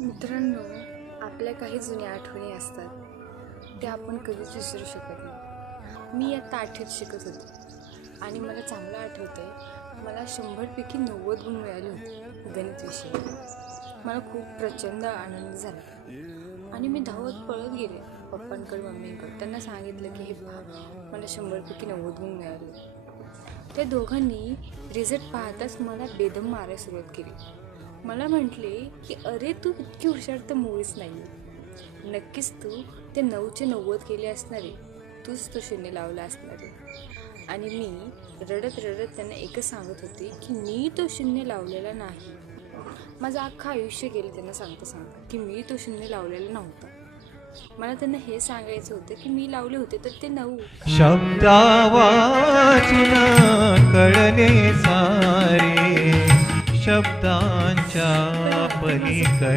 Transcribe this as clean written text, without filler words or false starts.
मित्रांनो, आपल्या काही जुन्या आठवणी असतात त्या आपण कधीच विसरू शकत नाही. मी आता 8वीत शिकत होते आणि मला चांगलं आठवतं आहे, मला 100पैकी 90 गुण मिळाले होते गणित विषयात. मला खूप प्रचंड आनंद झाला आणि मी धावत पळत गेले पप्पांकडे मम्मींकडे. त्यांना सांगितलं की हे पहा, मला 100पैकी 90 गुण मिळाले. त्या दोघांनी रिझल्ट पाहताच मला बेदम मारायला सुरुवात केली. मला म्हटले की अरे तू इतकी हुशार तर मुळीच नाही, नक्कीच तू ते 9चे 90 केले असणारे, तूच तो शून्य लावला असणारे. आणि मी रडत रडत त्यांना एकच सांगत होते की मी तो शून्य लावलेला नाही. माझं अख्खं आयुष्य गेलं त्यांना सांगता की मी तो शून्य लावलेला नव्हता. मला त्यांना हे सांगायचं होतं की मी लावले होते तर ते 9. शब्दावाचून कळले सारे, शब्दांच्या पलीकडे